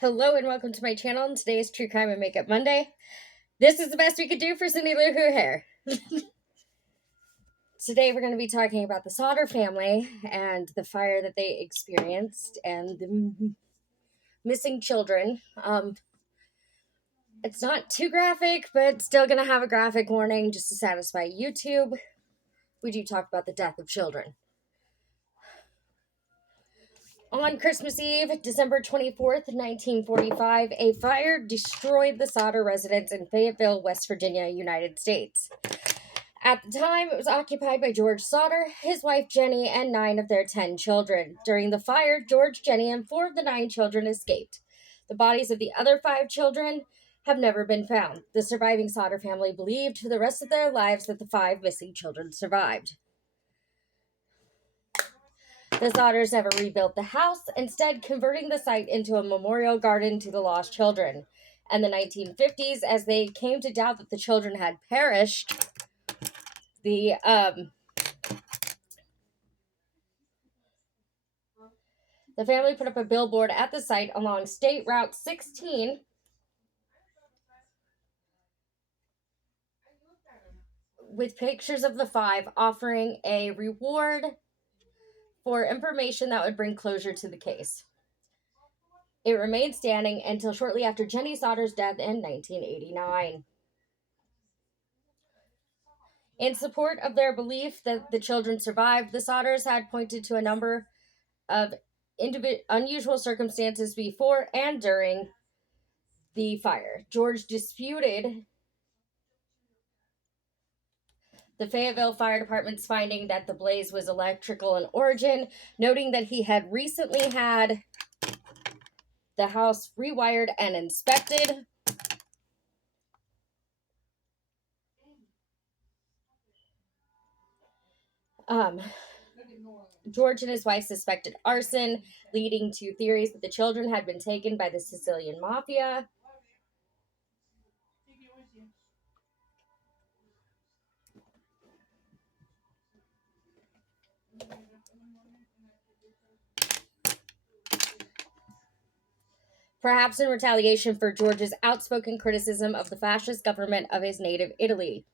Hello and welcome to my channel, and today is True Crime and Makeup Monday. This is the best we could do for Cindy Lou Who hair. Today we're going to be talking about the Sodder family and the fire that they experienced and the missing children. It's not too graphic, but still going to have a graphic warning just to satisfy YouTube. We do talk about the death of children. On Christmas Eve, December 24th, 1945, a fire destroyed the Sodder residence in Fayetteville, West Virginia, United States. At the time, it was occupied by George Sodder, his wife Jenny, and 9 of their 10 children. During the fire, George, Jenny, and 4 of the 9 children escaped. The bodies of the other 5 children have never been found. The surviving Sodder family believed for the rest of their lives that the 5 missing children survived. The Sodders never rebuilt the house, instead converting the site into a memorial garden to the lost children. In the 1950s, as they came to doubt that the children had perished, the family put up a billboard at the site along State Route 16 with pictures of the 5, offering a reward for information that would bring closure to the case. It remained standing until shortly after Jenny Sodder's death in 1989. In support of their belief that the children survived, the Sodders had pointed to a number of unusual circumstances before and during the fire. George disputed the Fayetteville Fire Department's finding that the blaze was electrical in origin, noting that he had recently had the house rewired and inspected. George and his wife suspected arson, leading to theories that the children had been taken by the Sicilian mafia. Perhaps in retaliation for George's outspoken criticism of the fascist government of his native Italy.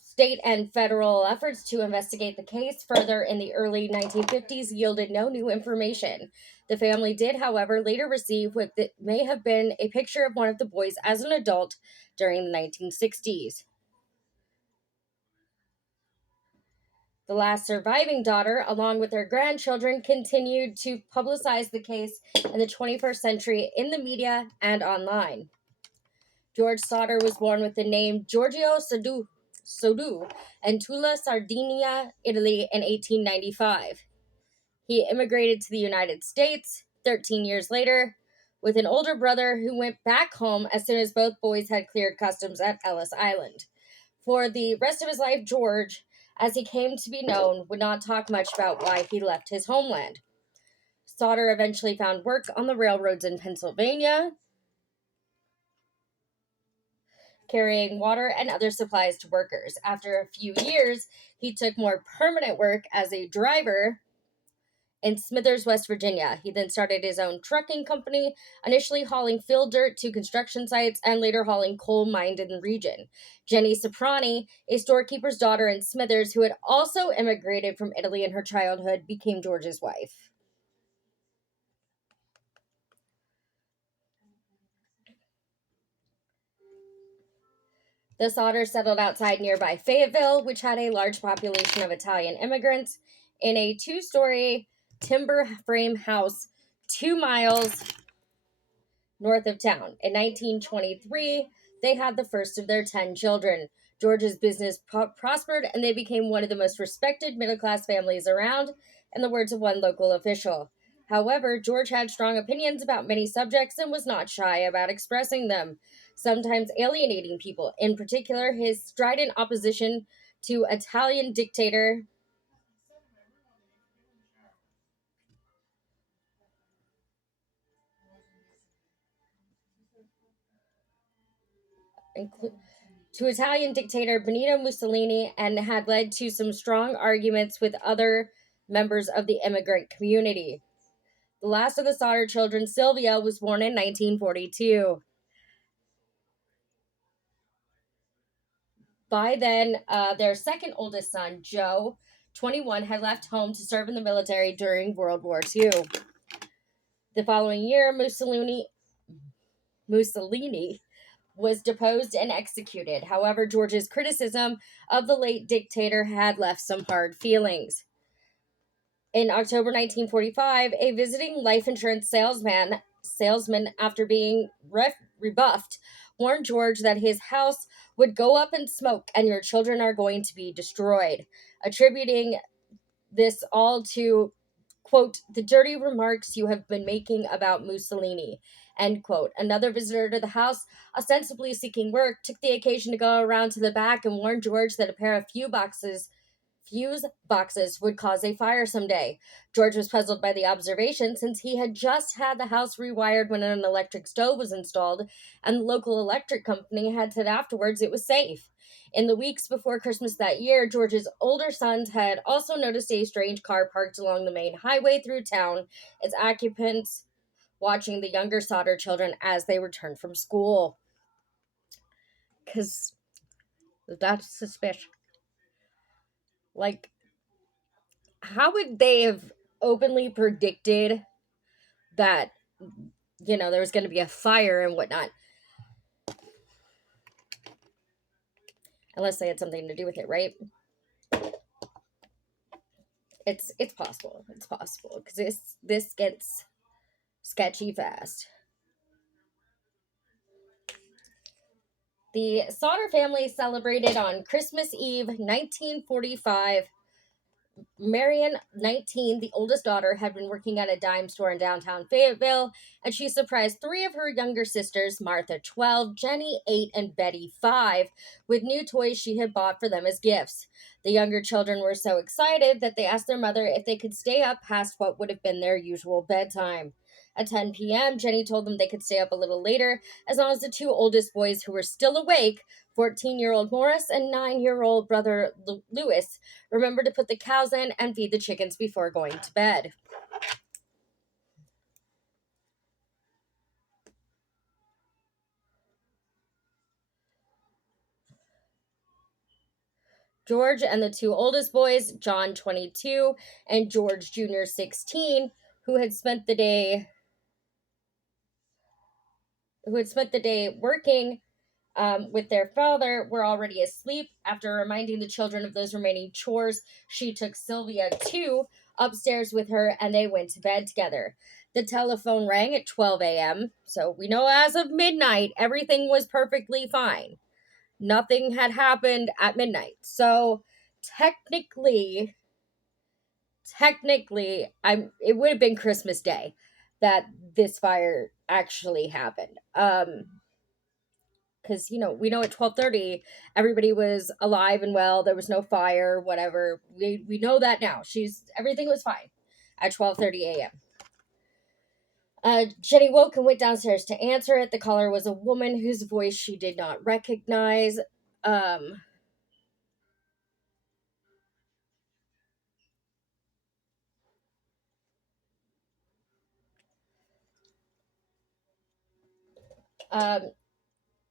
State and federal efforts to investigate the case further in the early 1950s yielded no new information. The family did, however, later receive what may have been a picture of one of the boys as an adult during the 1960s. The last surviving daughter, along with her grandchildren, continued to publicize the case in the 21st century in the media and online. George Sodder was born with the name Giorgio Soddu in Tula, Sardinia, Italy in 1895. He immigrated to the United States 13 years later with an older brother who went back home as soon as both boys had cleared customs at Ellis Island. For the rest of his life, George, as he came to be known, would not talk much about why he left his homeland. Sodder eventually found work on the railroads in Pennsylvania, carrying water and other supplies to workers. After a few years, he took more permanent work as a driver in Smithers, West Virginia. He then started his own trucking company, initially hauling field dirt to construction sites and later hauling coal mined in the region. Jenny Soprani, a storekeeper's daughter in Smithers who had also immigrated from Italy in her childhood, became George's wife. The Sodders settled outside nearby Fayetteville, which had a large population of Italian immigrants, in a 2-story timber frame house 2 miles north of town. In 1923, they had the first of their 10 children. George's business prospered, and they became one of the most respected middle-class families around, in the words of one local official. However, George had strong opinions about many subjects and was not shy about expressing them, sometimes alienating people, in particular his strident opposition to Italian dictator Benito Mussolini, and had led to some strong arguments with other members of the immigrant community. The last of the Sodder children, Sylvia, was born in 1942. By then, their second oldest son, Joe, 21, had left home to serve in the military during World War II. The following year, Mussolini was deposed and executed. However, George's criticism of the late dictator had left some hard feelings. In October 1945, a visiting life insurance salesman, after being rebuffed, warned George that his house would go up in smoke and your children are going to be destroyed, attributing this all to, quote, the dirty remarks you have been making about Mussolini, end quote. Another visitor to the house, ostensibly seeking work, took the occasion to go around to the back and warn George that a pair of fuse boxes would cause a fire someday. George was puzzled by the observation since he had just had the house rewired when an electric stove was installed, and the local electric company had said afterwards it was safe. In the weeks before Christmas that year, George's older sons had also noticed a strange car parked along the main highway through town, its occupants watching the younger Sodder children as they returned from school. Because that's suspicious. Like, how would they have openly predicted that, there was going to be a fire and whatnot? Unless they had something to do with it, right? It's possible. It's possible because this gets sketchy fast. The Sodder family celebrated on Christmas Eve, 1945. Marion, 19, the oldest daughter, had been working at a dime store in downtown Fayetteville, and she surprised three of her younger sisters, Martha, 12, Jenny, 8, and Betty, 5, with new toys she had bought for them as gifts. The younger children were so excited that they asked their mother if they could stay up past what would have been their usual bedtime. At 10 p.m., Jenny told them they could stay up a little later, as long as the two oldest boys who were still awake, 14-year-old Morris and 9-year-old brother Lewis, remember to put the cows in and feed the chickens before going to bed. George and the two oldest boys, John, 22, and George Jr., 16, who had spent the day working with their father, were already asleep. After reminding the children of those remaining chores, she took Sylvia, too, upstairs with her, and they went to bed together. The telephone rang at 12 a.m., so we know as of midnight, everything was perfectly fine. Nothing had happened at midnight. So technically, it would have been Christmas Day that this fire actually happened. Because we know at 12:30 everybody was alive and well, there was no fire, whatever. We know that now. Everything was fine at 12:30 a.m. Jenny woke and went downstairs to answer it. The caller was a woman whose voice she did not recognize.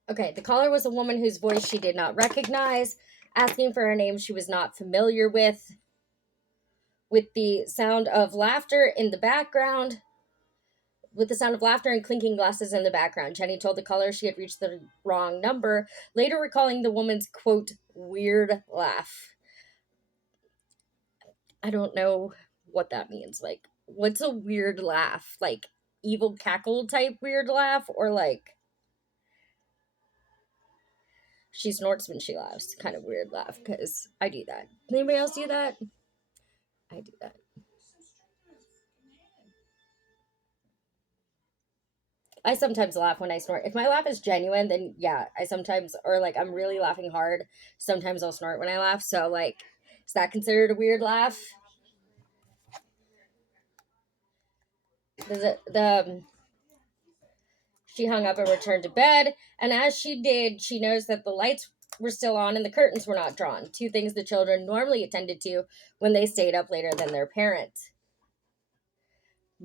Okay, the caller was a woman whose voice she did not recognize, asking for a name she was not familiar with the sound of laughter in the background. With the sound of laughter and clinking glasses in the background, Jenny told the caller she had reached the wrong number, later recalling the woman's, quote, weird laugh. I don't know what that means. Like, what's a weird laugh? Like, evil cackle type weird laugh? Or, like, she snorts when she laughs kind of weird laugh? Because I do that. Anybody else do that? I do that. I sometimes laugh when I snort. If my laugh is genuine, then yeah, I sometimes, or like I'm really laughing hard, sometimes I'll snort when I laugh. So, like, is that considered a weird laugh? She hung up and returned to bed, and as she did, she noticed that the lights were still on and the curtains were not drawn, two things the children normally attended to when they stayed up later than their parents.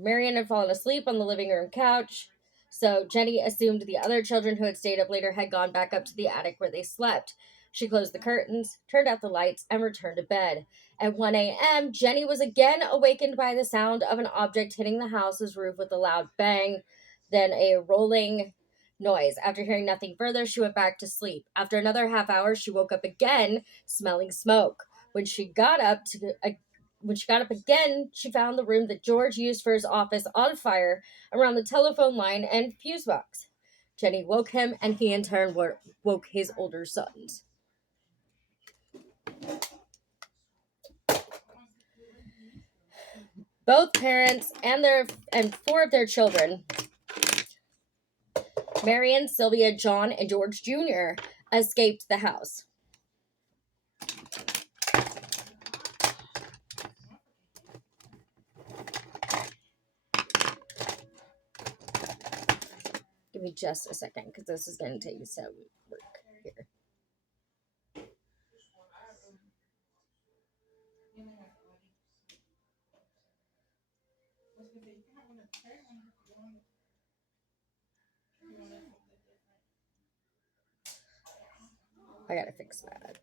Marion had fallen asleep on the living room couch, so Jenny assumed the other children who had stayed up later had gone back up to the attic where they slept. She closed the curtains, turned out the lights, and returned to bed. At 1 a.m., Jenny was again awakened by the sound of an object hitting the house's roof with a loud bang, then a rolling noise. After hearing nothing further, she went back to sleep. After another half hour, she woke up again, smelling smoke. When she got up again, she found the room that George used for his office on fire around the telephone line and fuse box. Jenny woke him, and he in turn woke his older sons. Both parents and four of their children, Marion, Sylvia, John, and George Jr., escaped the house. Give me just a second, because this is going to take some work here. I gotta fix that.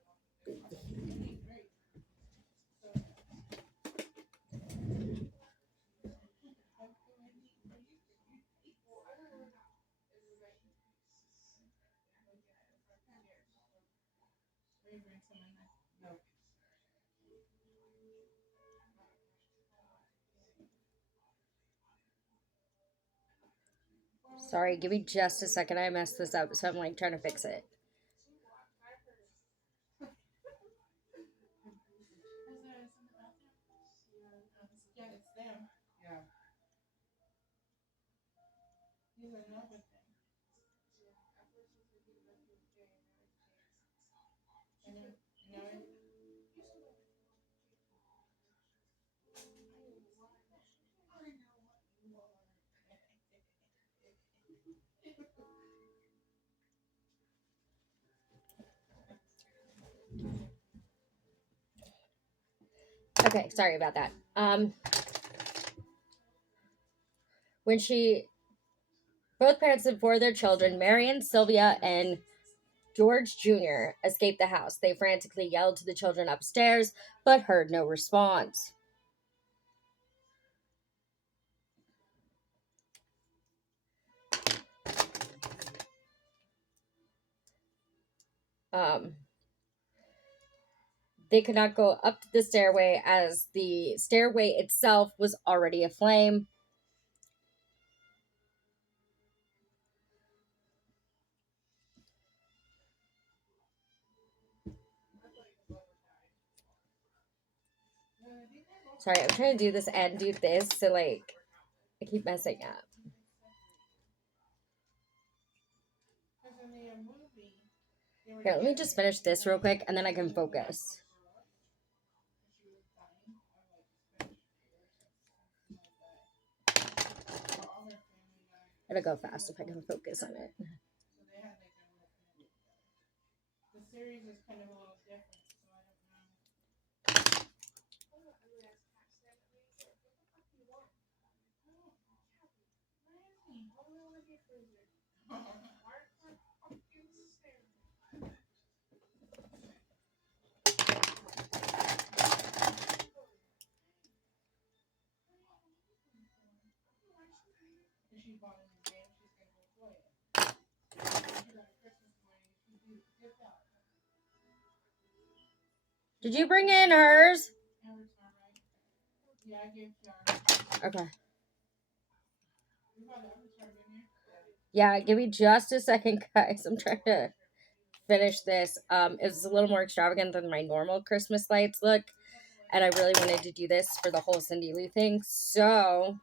Sorry, give me just a second. I messed this up, so I'm like trying to fix it. Okay, sorry about that. Both parents and four of their children, Marion, Sylvia, and George Jr., escaped the house. They frantically yelled to the children upstairs, but heard no response. They could not go up the stairway as the stairway itself was already aflame. Sorry, I'm trying to do this and do this, so like I keep messing up. Here, let me just finish this real quick and then I can focus. It'll go fast if I can focus on it. The series is kind of a little different, so I don't know. Did you bring in hers? Okay. Yeah, give me just a second, guys. I'm trying to finish this. It's a little more extravagant than my normal Christmas lights look, and I really wanted to do this for the whole Cindy Lou thing. So,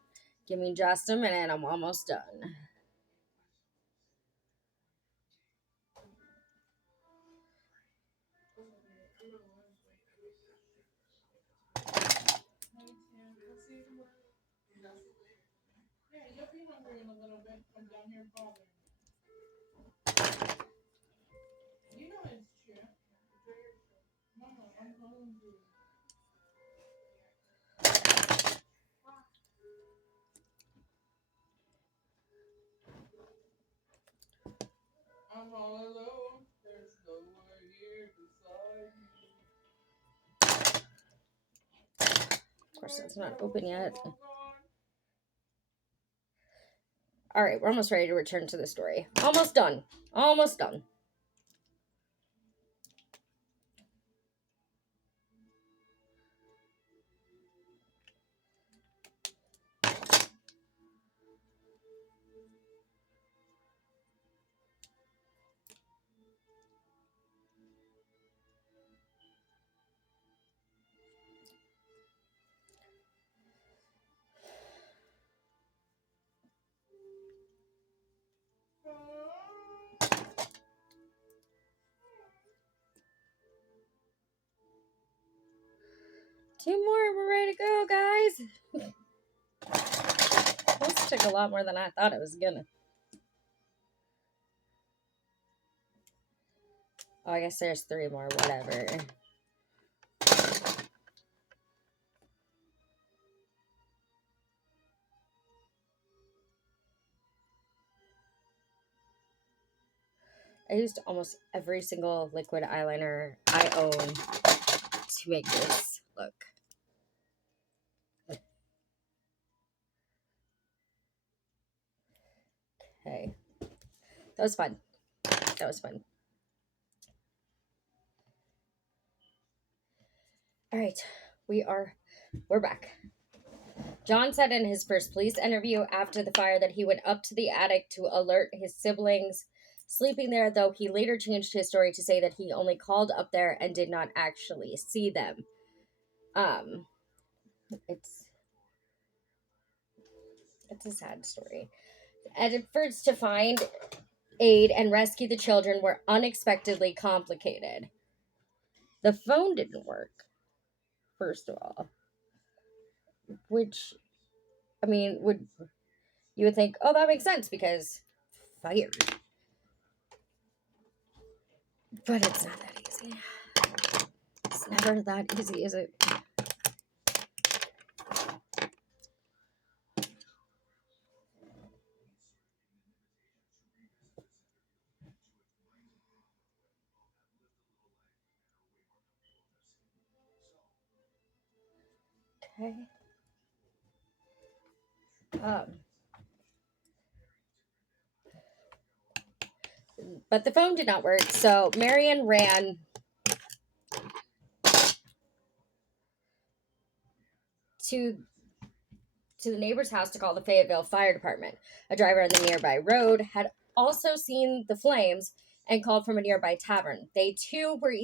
give me just a minute. I'm almost done. You'll be hungry in a little bit. Come down here and bother me. You know it's true. Mama, I'm hungry. Of course, it's not open yet. All right, we're almost ready to return to the story. Almost done. Almost done. Two more, we're ready to go, guys. This took a lot more than I thought it was gonna. Oh, I guess there's 3 more, whatever. I used almost every single liquid eyeliner I own to make this look. Okay. That was fun. That was fun. All right. We're back. John said in his first police interview after the fire that he went up to the attic to alert his siblings sleeping there, though he later changed his story to say that he only called up there and did not actually see them. It's a sad story. Efforts to find, aid, and rescue the children were unexpectedly complicated. The phone didn't work, first of all. Which, I mean, you would think, oh, that makes sense because fire. But it's not that easy. It's never that easy, is it? Okay. But the phone did not work, so Marion ran to the neighbor's house to call the Fayetteville Fire Department. A driver on the nearby road had also seen the flames and called from a nearby tavern. They too were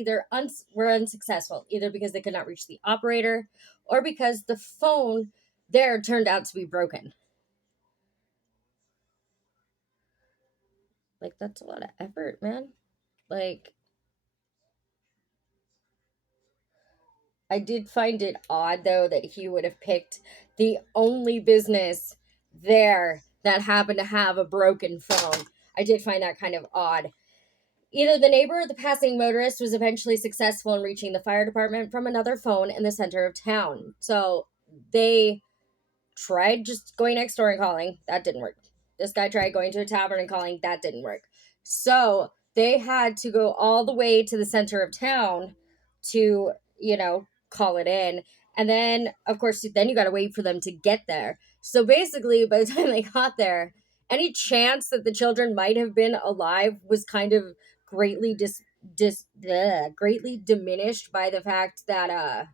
were unsuccessful, either because they could not reach the operator or because the phone there turned out to be broken. Like, that's a lot of effort, man. Like, I did find it odd, though, that he would have picked the only business there that happened to have a broken phone. I did find that kind of odd. Either the neighbor or the passing motorist was eventually successful in reaching the fire department from another phone in the center of town. So they tried just going next door and calling. That didn't work. This guy tried going to a tavern and calling. That didn't work. So they had to go all the way to the center of town to, call it in. And then, of course, then you got to wait for them to get there. So basically, by the time they got there, any chance that the children might have been alive was kind of greatly greatly diminished by the fact that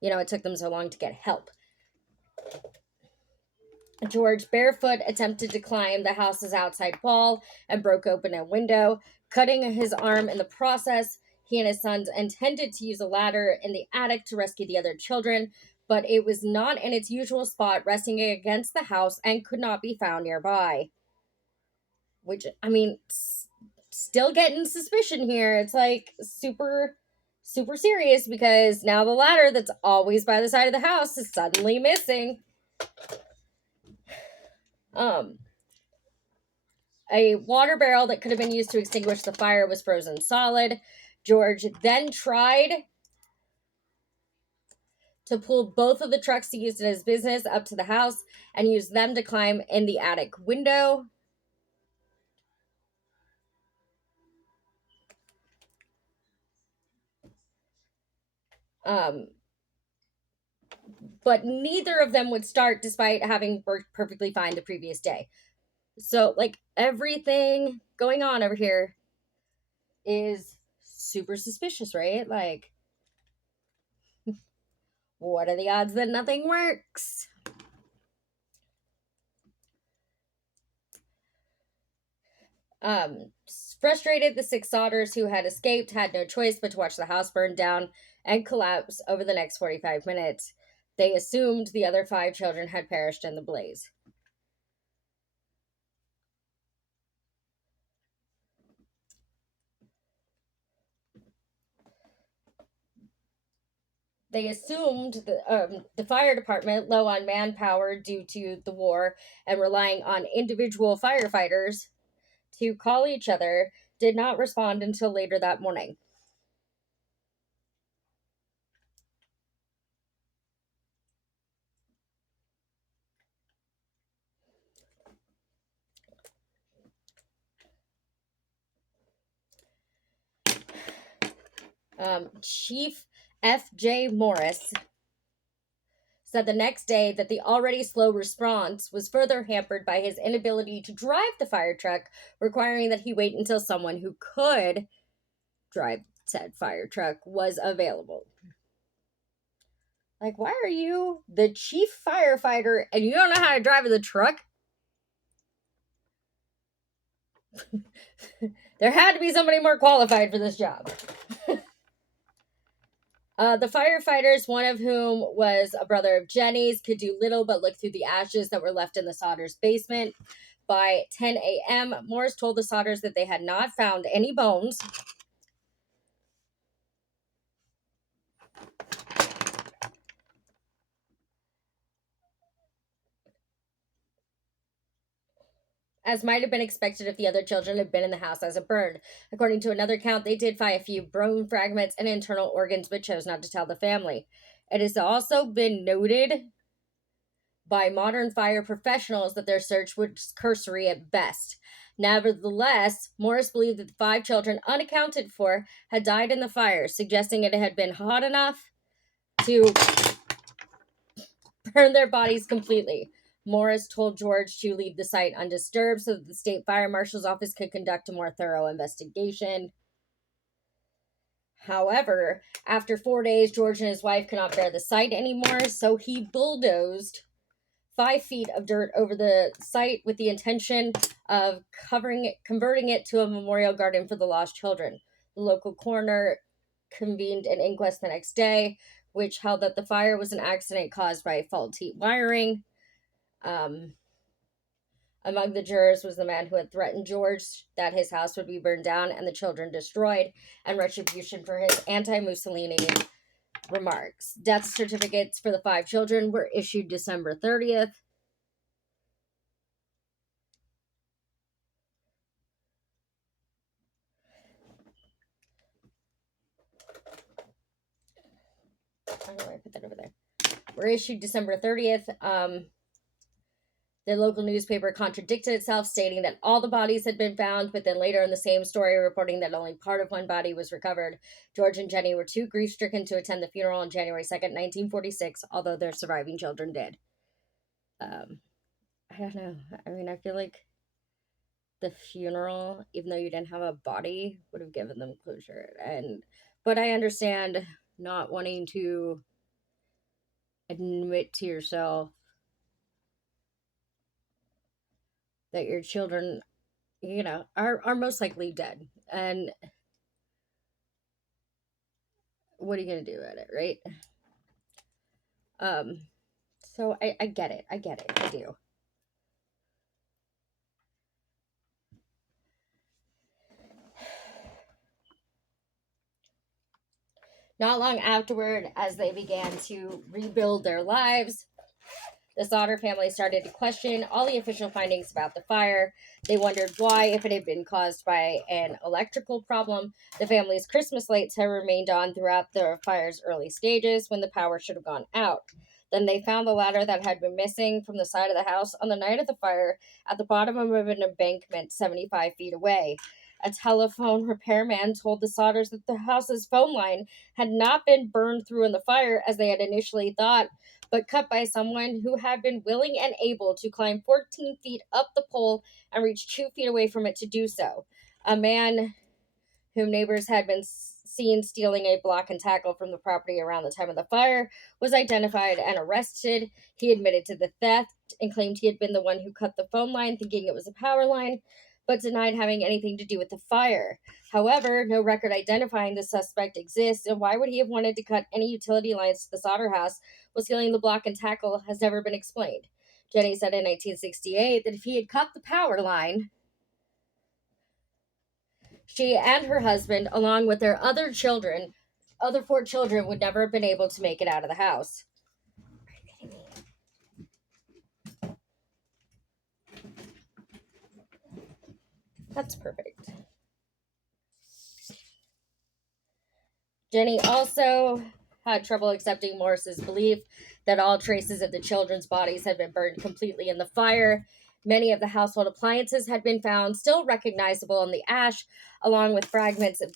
it took them so long to get help. George, barefoot, attempted to climb the house's outside wall and broke open a window, cutting his arm in the process. He and his sons intended to use a ladder in the attic to rescue the other children, but it was not in its usual spot, resting against the house, and could not be found nearby. Which, I mean, still getting suspicion here. It's like super, super serious because now the ladder that's always by the side of the house is suddenly missing. A water barrel that could have been used to extinguish the fire was frozen solid. George then tried to pull both of the trucks he used in his business up to the house and use them to climb in the attic window. Um, but neither of them would start despite having worked perfectly fine the previous day. So, like, everything going on over here is super suspicious, right? Like, what are the odds that nothing works? Um, Frustrated, the six Sodders who had escaped had no choice but to watch the house burn down and collapse over the next 45 minutes. They assumed the other 5 children had perished in the blaze. They assumed the fire department, low on manpower due to the war and relying on individual firefighters to call each other, did not respond until later that morning. Chief F.J. Morris said the next day that the already slow response was further hampered by his inability to drive the fire truck, requiring that he wait until someone who could drive said fire truck was available. Like, why are you the chief firefighter and you don't know how to drive the truck? There had to be somebody more qualified for this job. The firefighters, one of whom was a brother of Jenny's, could do little but look through the ashes that were left in the Sodders' basement. By 10 a.m., Morris told the Sodders that they had not found any bones. As might have been expected if the other children had been in the house as it burned. According to another count, they did find a few bone fragments and internal organs, but chose not to tell the family. It has also been noted by modern fire professionals that their search was cursory at best. Nevertheless, Morris believed that the 5 children unaccounted for had died in the fire, suggesting it had been hot enough to burn their bodies completely. Morris told George to leave the site undisturbed so that the state fire marshal's office could conduct a more thorough investigation. However, after 4 days, George and his wife could not bear the site anymore, so he bulldozed 5 feet of dirt over the site with the intention of converting it to a memorial garden for the lost children. The local coroner convened an inquest the next day, which held that the fire was an accident caused by faulty wiring. Among the jurors was the man who had threatened George that his house would be burned down and the children destroyed, and retribution for his anti-Mussolini remarks. Death certificates for the 5 children were issued December 30th. How do I put that over there? Were issued December 30th. The local newspaper contradicted itself, stating that all the bodies had been found, but then later in the same story reporting that only part of one body was recovered. George and Jenny were too grief-stricken to attend the funeral on January 2nd, 1946, although their surviving children did. I don't know. I mean, I feel like the funeral, even though you didn't have a body, would have given them closure. But I understand not wanting to admit to yourself that your children, are most likely dead. And what are you going to do about it, right? So I get it. I get it. I do. Not long afterward, as they began to rebuild their lives, The Sodder family started to question all the official findings about the fire. They wondered why, if it had been caused by an electrical problem. The family's Christmas lights had remained on throughout the fire's early stages when the power should have gone out. Then they found the ladder that had been missing from the side of the house on the night of the fire at the bottom of an embankment 75 feet away. A telephone repairman told the Sodders that the house's phone line had not been burned through in the fire as they had initially thought, but cut by someone who had been willing and able to climb 14 feet up the pole and reach 2 feet away from it to do so. A man whom neighbors had been seen stealing a block and tackle from the property around the time of the fire, was identified and arrested. He admitted to the theft and claimed he had been the one who cut the phone line, thinking it was a power line, but denied having anything to do with the fire. However, no record identifying the suspect exists, and why would he have wanted to cut any utility lines to the Sodder house while stealing the block and tackle has never been explained. Jenny said in 1968 that if he had cut the power line, she and her husband, along with their other 4 children, would never have been able to make it out of the house. That's perfect. Jenny also had trouble accepting Morris's belief that all traces of the children's bodies had been burned completely in the fire. Many of the household appliances had been found still recognizable in the ash, along with fragments of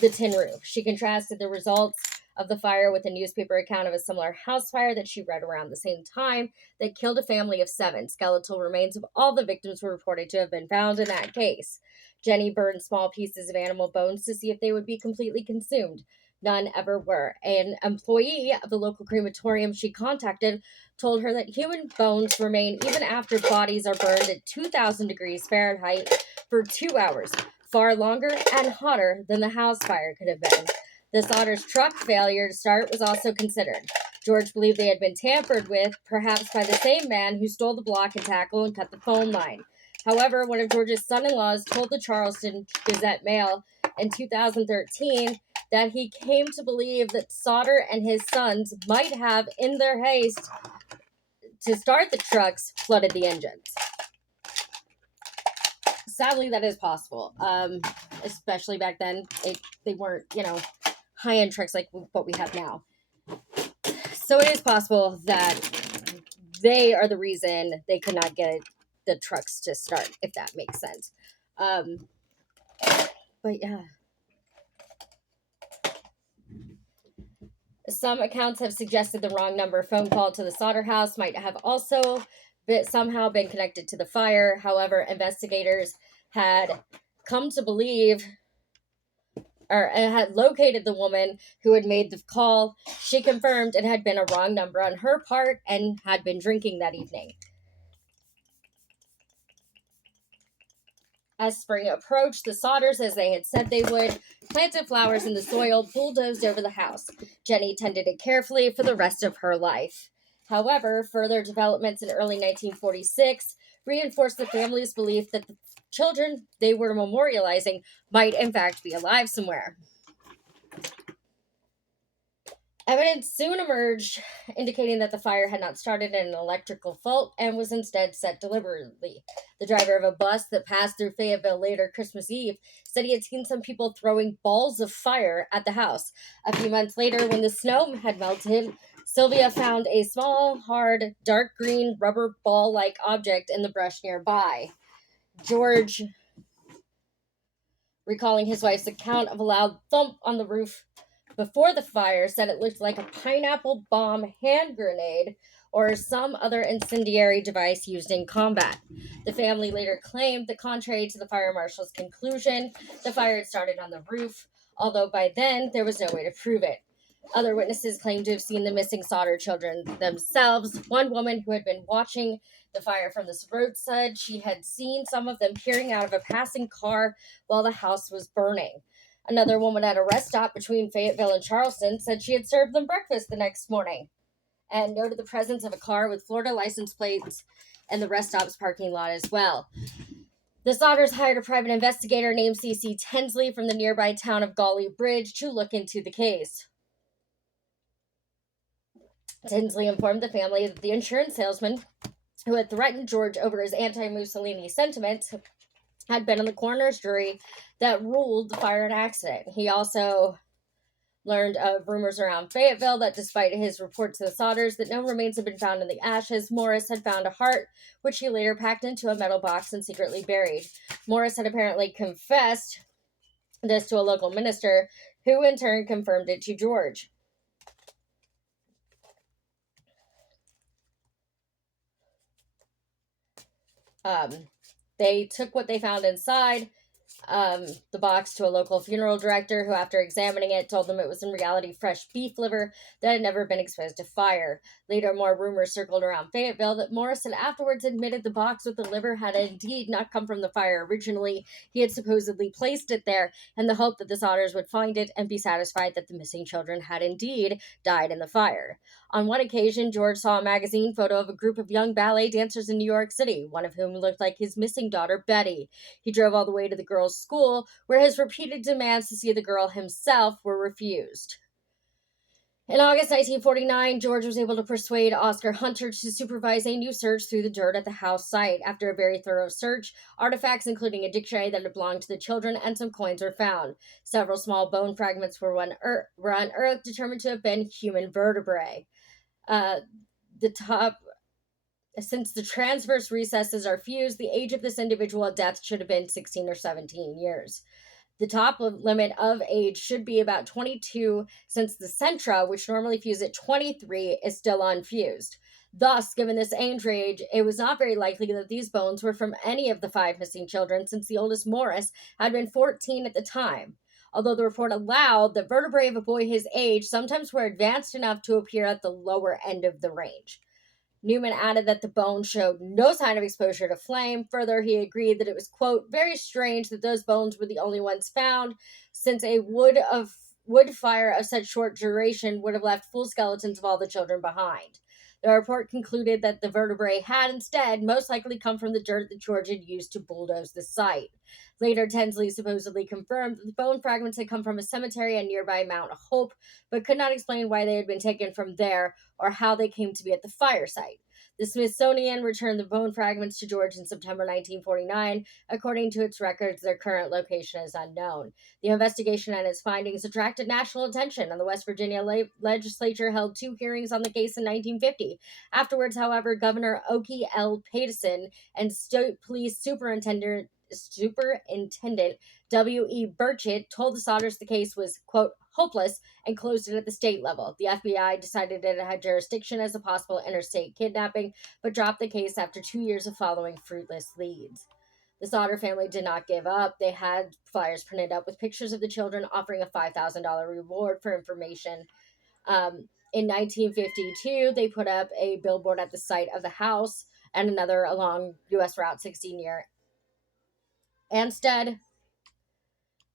the tin roof. She contrasted the results of the fire with a newspaper account of a similar house fire that she read around the same time that killed a family of 7. Skeletal remains of all the victims were reported to have been found in that case. Jenny burned small pieces of animal bones to see if they would be completely consumed. None ever were. An employee of the local crematorium she contacted told her that human bones remain even after bodies are burned at 2,000 degrees Fahrenheit for 2 hours, far longer and hotter than the house fire could have been. The Sodder's truck failure to start was also considered. George believed they had been tampered with, perhaps by the same man who stole the block and tackle and cut the phone line. However, one of George's son-in-laws told the Charleston Gazette-Mail in 2013 that he came to believe that Sodder and his sons might have, in their haste to start the trucks, flooded the engines. Sadly, that is possible. Especially back then, they weren't, high-end trucks like what we have now. So it is possible that they are the reason they could not get the trucks to start, if that makes sense. But yeah. Some accounts have suggested the wrong number phone call to the Sodder house might have also somehow been connected to the fire. However, investigators had come to believe or had located the woman who had made the call. She confirmed it had been a wrong number on her part and had been drinking that evening. As spring approached, the Sodders, as they had said they would, planted flowers in the soil, bulldozed over the house. Jenny tended it carefully for the rest of her life. However, further developments in early 1946 reinforced the family's belief that the children they were memorializing might in fact be alive somewhere. Evidence soon emerged indicating that the fire had not started in an electrical fault and was instead set deliberately. The driver of a bus that passed through Fayetteville later Christmas Eve said he had seen some people throwing balls of fire at the house. A few months later, when the snow had melted, Sylvia found a small, hard, dark green rubber ball-like object in the brush nearby. George, recalling his wife's account of a loud thump on the roof before the fire, said it looked like a pineapple bomb hand grenade or some other incendiary device used in combat. The family later claimed that, contrary to the fire marshal's conclusion, the fire had started on the roof, although by then there was no way to prove it. Other witnesses claimed to have seen the missing Sodder children themselves. One woman who had been watching the fire from the road said she had seen some of them peering out of a passing car while the house was burning. Another woman at a rest stop between Fayetteville and Charleston said she had served them breakfast the next morning and noted the presence of a car with Florida license plates in the rest stop's parking lot as well. The Sodders hired a private investigator named C.C. Tensley from the nearby town of Gawley Bridge to look into the case. Tinsley informed the family that the insurance salesman who had threatened George over his anti-Mussolini sentiments had been on the coroner's jury that ruled the fire an accident. He also learned of rumors around Fayetteville that despite his report to the Sodders that no remains had been found in the ashes, Morris had found a heart, which he later packed into a metal box and secretly buried. Morris had apparently confessed this to a local minister, who in turn confirmed it to George. They took what they found inside the box to a local funeral director, who, after examining it, told them it was in reality fresh beef liver that had never been exposed to fire. Later, more rumors circled around Fayetteville that Morrison afterwards admitted the box with the liver had indeed not come from the fire originally. He had supposedly placed it there in the hope that the Sodders would find it and be satisfied that the missing children had indeed died in the fire. On one occasion, George saw a magazine photo of a group of young ballet dancers in New York City, one of whom looked like his missing daughter, Betty. He drove all the way to the girl's school, where his repeated demands to see the girl himself were refused. In August 1949, George was able to persuade Oscar Hunter to supervise a new search through the dirt at the house site. After a very thorough search, artifacts including a dictionary that had belonged to the children and some coins were found. Several small bone fragments were unearthed, determined to have been human vertebrae. Since the transverse recesses are fused, the age of this individual at death should have been 16 or 17 years. The top limit of age should be about 22, since the centra, which normally fuse at 23, is still unfused. Thus, given this age range, it was not very likely that these bones were from any of the 5 missing children, since the oldest, Morris, had been 14 at the time. Although the report allowed that vertebrae of a boy his age sometimes were advanced enough to appear at the lower end of the range. Newman added that the bones showed no sign of exposure to flame. Further, he agreed that it was, quote, very strange that those bones were the only ones found, since a wood fire of such short duration would have left full skeletons of all the children behind. The report concluded that the vertebrae had instead most likely come from the dirt that George had used to bulldoze the site. Later, Tinsley supposedly confirmed that the bone fragments had come from a cemetery at nearby Mount Hope, but could not explain why they had been taken from there or how they came to be at the fire site. The Smithsonian returned the bone fragments to George in September 1949. According to its records, their current location is unknown. The investigation and its findings attracted national attention, and the West Virginia legislature held 2 hearings on the case in 1950. Afterwards, however, Governor Okie L. Paterson and State Police Superintendent W.E. Burchett told the Sodders the case was, quote, hopeless, and closed it at the state level. The FBI decided that it had jurisdiction as a possible interstate kidnapping, but dropped the case after 2 years of following fruitless leads. The Sodder family did not give up. They had flyers printed up with pictures of the children, offering a $5,000 reward for information. In 1952, they put up a billboard at the site of the house and another along U.S. Route 60 near Ansted.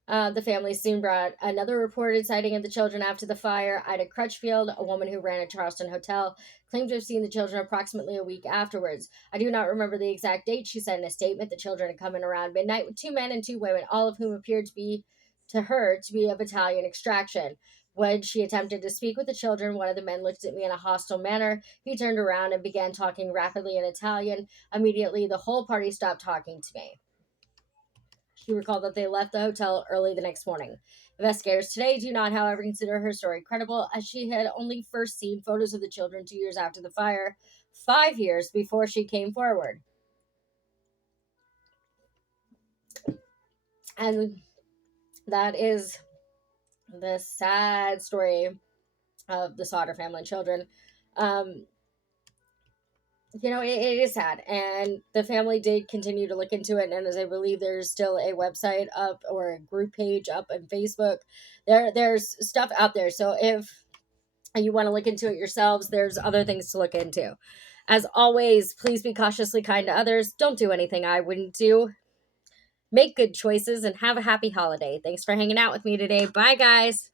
The family soon brought another reported sighting of the children after the fire. Ida Crutchfield, a woman who ran a Charleston hotel, claimed to have seen the children approximately a week afterwards. I do not remember the exact date, she said in a statement. The children had come in around midnight with 2 men and 2 women, all of whom appeared to her to be of Italian extraction. When she attempted to speak with the children, one of the men looked at me in a hostile manner. He turned around and began talking rapidly in Italian. Immediately, the whole party stopped talking to me. She recalled that they left the hotel early the next morning. Investigators today do not, however, consider her story credible, as she had only first seen photos of the children 2 years after the fire, 5 years before she came forward. And that is the sad story of the Sodder family and children. It is sad, and the family did continue to look into it, and as I believe there's still a website up or a group page up on Facebook. There's stuff out there, so if you want to look into it yourselves, there's other things to look into. As always, please be cautiously kind to others. Don't do anything I wouldn't do. Make good choices and have a happy holiday. Thanks for hanging out with me today. Bye, guys.